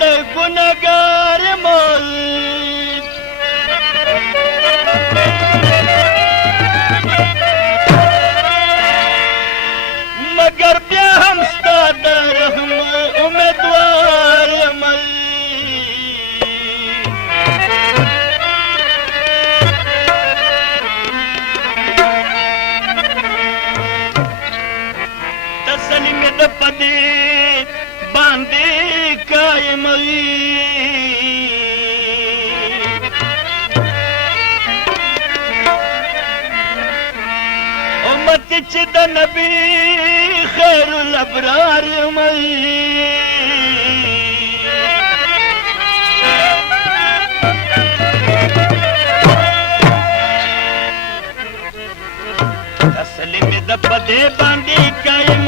د ګناګار مول مگر بیا هم ستا د رحم امیدوار مل تسلی مې د پدې باندې قائم امت چې د نبی خیر الابرار تسلی مې د پدې باندې قائم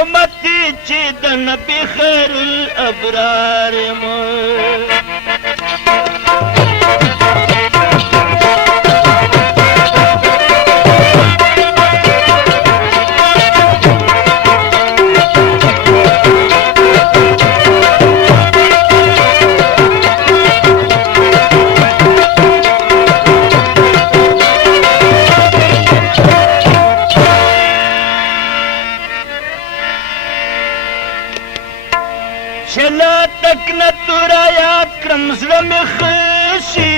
امتی چې د نبی خیر الابرار چلا تک نه تورا یاد کړم زړه مې خشي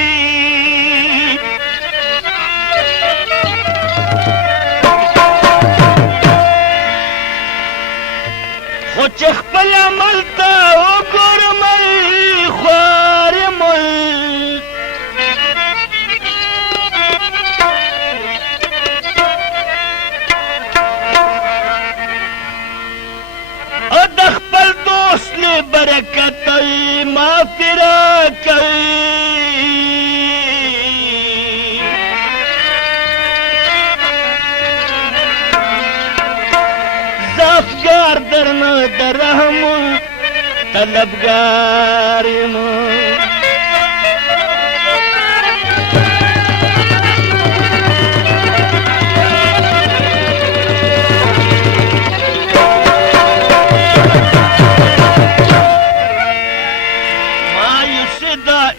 خو چې خپل عمل ته وګورم خوار مل او د خپل دوست له برکت مغفرت کوي زافګار درنه د رحم طلبګار یم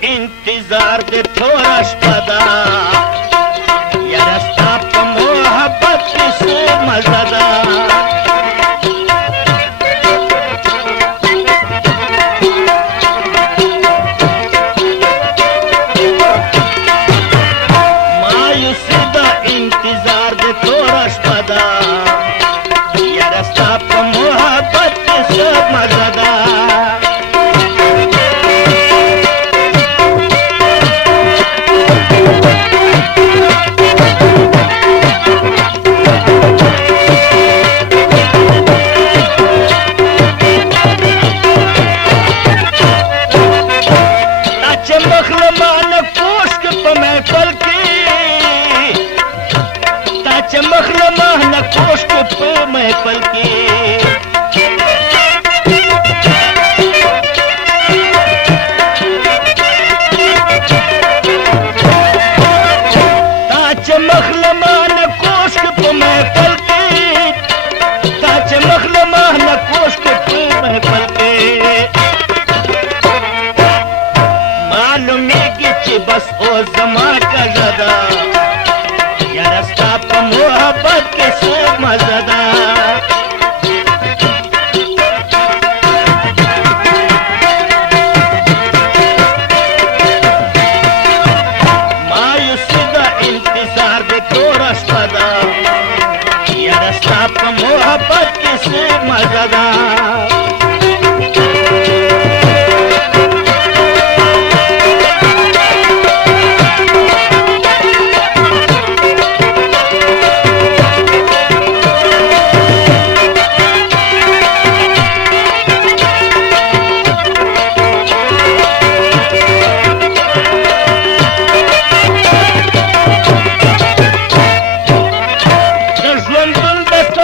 انتظار دے تھوڑا شپدا یا رستا پا محبت کی سو مزدا مایوسی دا انتظار دے تھوڑا شپدا یا رستا پا محبت کی سو مزدا बस ओ जमा का ज़दा या रास्ता पर मोहब्बत के सो मज़दा मायूसी का इंतजार दे तो रास्ता या रास्ता पर मोहब्बत के सो मज़दा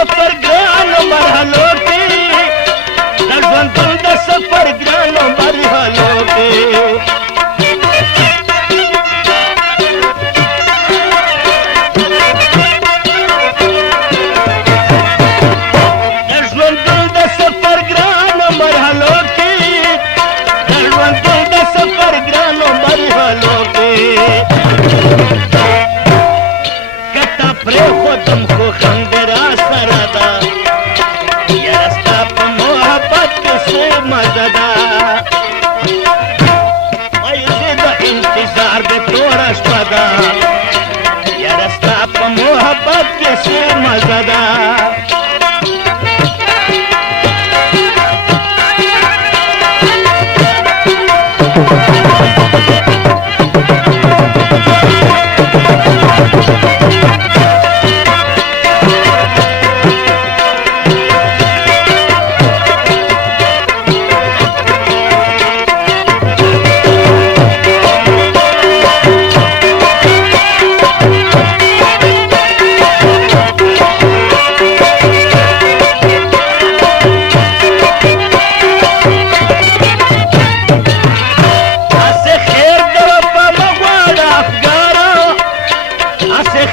पर ग्रान मरहलों की شپدا یاره ستا په محبت کې څه مزه ده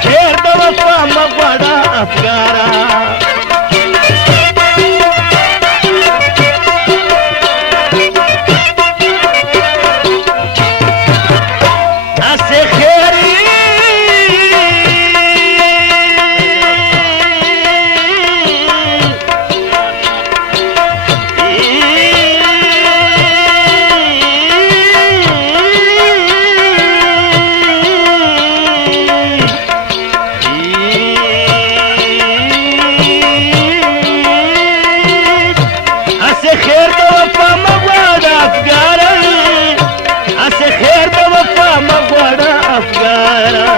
خیر د وفا مغواړه افګاره داسې خیر خیر د وفا مغواړه افګاره اسه خیر د وفا مغواړه افګاره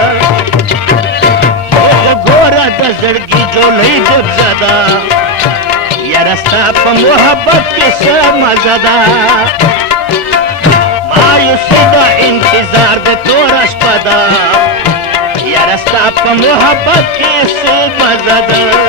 ګوره د زړګي جولۍ جب زده یاره ستا په محبت کې څه مزه ده مایوسي د انتظار د توره شپه ده یاره ستا په محبت کې څه مزه ده